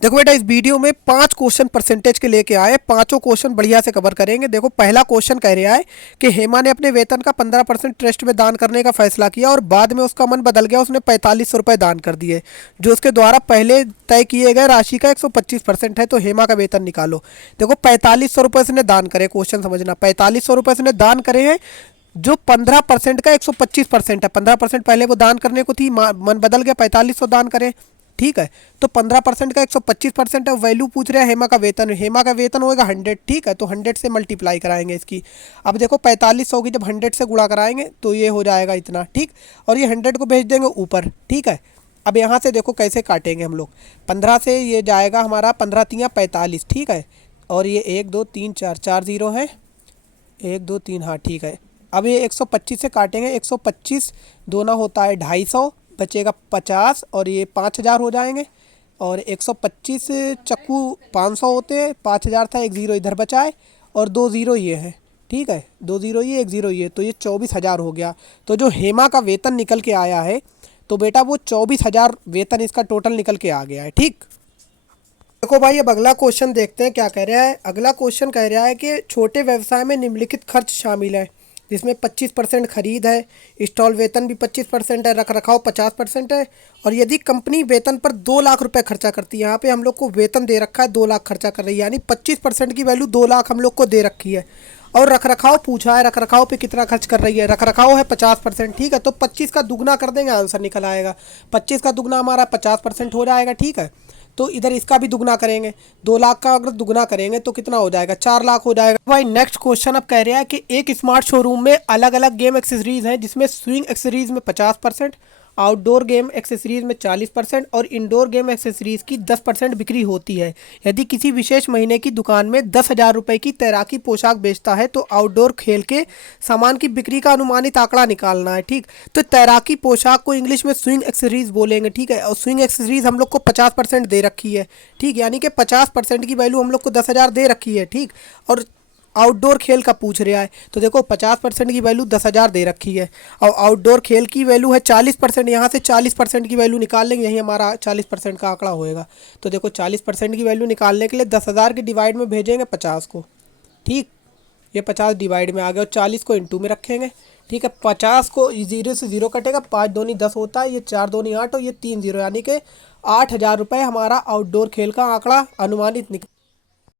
देखो बेटा, इस वीडियो में 5 क्वेश्चन परसेंटेज के लेके आए, पांचों क्वेश्चन बढ़िया से कवर करेंगे। देखो, पहला क्वेश्चन कह रहा है कि हेमा ने अपने वेतन का 15% ट्रस्ट में दान करने का फैसला किया और बाद में उसका मन बदल गया, उसने 4500 रुपये दान कर दिए, जो उसके द्वारा पहले तय किए गए राशि का 125% है। तो हेमा का वेतन निकालो। देखो, 4500 रुपये उसने दान करे, क्वेश्चन समझना, 4500 रुपये उसने दान करे हैं, जो 15% का 125% है। 15% पहले वो दान करने को थी, मन बदल गया, 4500 दान करें। ठीक है, तो 15% का 125% है। वैल्यू पूछ रहे हैं हेमा का वेतन, हेमा का वेतन होगा 100। ठीक है, तो 100 से मल्टीप्लाई कराएंगे इसकी। अब देखो, 4500 की जब 100 से गुणा कराएंगे तो ये हो जाएगा इतना। ठीक, और ये 100 को भेज देंगे ऊपर। ठीक है, अब यहाँ से देखो कैसे काटेंगे हम लोग। 15 से ये जाएगा हमारा 15 तियाँ 45। ठीक है, और ये 1 2 3 4 4 जीरो है, 1 2 3, हाँ ठीक है। अब ये 125 से काटेंगे, 125 दोना होता है 250, बचेगा 50 और ये 5000 हो जाएंगे। और 125 चक्कू 500 होते हैं, 5000 था, एक ज़ीरो इधर बचा है और दो ज़ीरो ये है। ठीक है, दो ज़ीरो ये, एक ज़ीरो ये, तो ये 24,000 हो गया। तो जो हेमा का वेतन निकल के आया है, तो बेटा वो 24,000 वेतन इसका टोटल निकल के आ गया है। ठीक, देखो भाई, अब अगला क्वेश्चन देखते हैं क्या कह रहा है। अगला क्वेश्चन कह रहा है कि छोटे व्यवसाय में निम्नलिखित खर्च शामिल है, जिसमें 25% खरीद है, स्टॉल वेतन भी 25% है, रख रखाव 50% है। और यदि कंपनी वेतन पर 2 लाख रुपए खर्चा करती है, यहाँ पे हम लोग को वेतन दे रखा है 2 लाख खर्चा कर रही है, यानी 25% की वैल्यू 2 लाख हम लोग को दे रखी है। और रख रखाव पूछा है, रख रखाव पे कितना खर्च कर रही है, रख रखाव है 50%। ठीक है, तो 25 का दुगना कर देंगे, आंसर निकल आएगा। 25 का दुगना हमारा 50% हो जाएगा। ठीक है, तो इधर इसका भी दुगना करेंगे, 2 लाख का अगर दुगना करेंगे तो कितना हो जाएगा, 4 लाख हो जाएगा। भाई नेक्स्ट क्वेश्चन अब कह रहा है कि एक स्मार्ट शोरूम में अलग अलग गेम एक्सेसरीज हैं, जिसमें स्विंग एक्सेसरीज में 50%, आउटडोर गेम एक्सेसरीज में 40% और इंडोर गेम एक्सेसरीज की 10% बिक्री होती है। यदि किसी विशेष महीने की दुकान में 10,000 रुपये की तैराकी पोशाक बेचता है, तो आउटडोर खेल के सामान की बिक्री का अनुमानित आंकड़ा निकालना है। ठीक, तो तैराकी पोशाक को इंग्लिश में स्विंग एक्सेसरीज बोलेंगे। ठीक है, और स्विंग एक्सेसरीज हम लोग को 50% दे रखी है। ठीक, यानी कि 50% की वैल्यू हम लोग को 10,000 दे रखी है। ठीक, और आउटडोर खेल का पूछ रहा है, तो देखो 50% की वैल्यू 10,000 दे रखी है, और आउटडोर खेल की वैल्यू है 40%। यहाँ से 40% की वैल्यू निकाल लेंगे, यही हमारा 40% का आंकड़ा होएगा। तो देखो, 40% की वैल्यू निकालने के लिए 10,000 के डिवाइड में भेजेंगे 50 को। ठीक, ये 50 डिवाइड में आ गया और 40 को इंटू में रखेंगे। ठीक है, 50 को जीरो से जीरो कटेगा, 5 दूनी 10 होता है, ये 4 दूनी 8 और ये 3 जीरो, यानी कि 8,000 रुपये हमारा आउटडोर खेल का आंकड़ा अनुमानित निकल